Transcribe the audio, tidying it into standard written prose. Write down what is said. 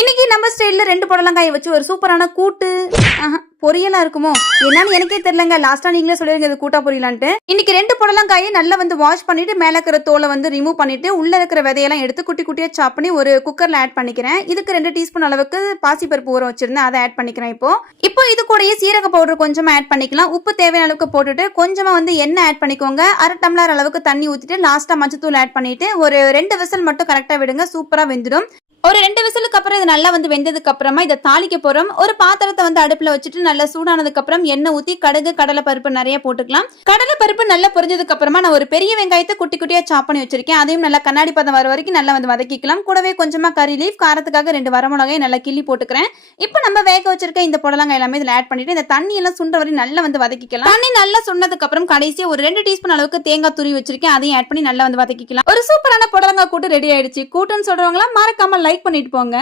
இன்னைக்கு நம்ம ஸ்டைல்ல 2 புடலங்காயை வச்சு ஒரு சூப்பரான கூட்டு பொரியலா இருக்குமோ என்னன்னு எனக்கே தெரியலங்க. லாஸ்டா நீங்களே சொல்லிருங்க இது கூட்டா பொரியலான்ட்டு. இன்னைக்கு 2 புடலங்காயை நல்லா வாஷ் பண்ணிட்டு மேல இருக்கிற தோலை ரிமூவ் பண்ணிட்டு உள்ள இருக்கிற விதையெல்லாம் எடுத்து குட்டி குட்டியா சாப் பண்ணி ஒரு குக்கர்ல ஆட் பண்ணிக்கிறேன். இதுக்கு 2 டீஸ்பூன் அளவுக்கு பாசிப்பருப்பு ஊற வச்சிருந்தேன், அதை ஆட் பண்ணிக்கிறேன். இப்போ இது கூடயே சீரக பவுடர் கொஞ்சமா ஆட் பண்ணிக்கலாம். உப்பு தேவையான அளவுக்கு போட்டுட்டு கொஞ்சமா எண்ணெய் ஆட் பண்ணிக்கோங்க. 1/2 டம்ளர் அளவுக்கு தண்ணி ஊத்திட்டு லாஸ்டா மஞ்சத்தூள் ஆட் பண்ணிட்டு ஒரு 2 விசில் மட்டும் கரெக்டா விடுங்க. சூப்பரா வெந்துடும். ஒரு 2 விசிலுக்கு அப்புறம் இது நல்லா வெந்ததுக்கு அப்புறமா இதை தாளிக்க போறோம். ஒரு பாத்திரத்தை அடுப்புல வச்சுட்டு நல்லா சூடானதுக்கு அப்புறம் எண்ணெய் ஊத்தி கடுகு கடலை பருப்பு நிறைய போட்டுக்கலாம். கடலை பருப்பு நல்லா பொரிஞ்சதுக்கு அப்புறமா நான் ஒரு பெரிய வெங்காயத்தை குட்டி குட்டியா சாப் பண்ணி வச்சிருக்கேன். அதையும் நல்லா கண்ணாடி பதம் வர வரைக்கும் நல்லா வதக்கிக்கலாம். கூடவே கொஞ்சமா கறி லீஃப், காரத்துக்காக 2 வரமிளகாய் நல்லா கிள்ளி போட்டுக்கிறேன். இப்போ நம்ம வேக வச்சிருக்க இந்த புடலங்காய் எல்லாமே இதுல ஆட் பண்ணிட்டு இந்த தண்ணி எல்லாம் சுண்ட வரை நல்லா வதக்கிக்கலாம். தண்ணி நல்லா சுண்டதுக்கு அப்புறம் கடைசியா ஒரு 2 டீஸ்பூன் அளவுக்கு தேங்காய் துருவி வச்சிருக்கேன், அதையும் ஆட் பண்ணி நல்லா வதக்கிக்கலாம். ஒரு சூப்பரான புடலங்காய் கூட்டு ரெடி ஆயிடுச்சு. கூட்டுன்னு சொல்றவங்களா மறக்காம லைக் பண்ணிட்டு போங்க.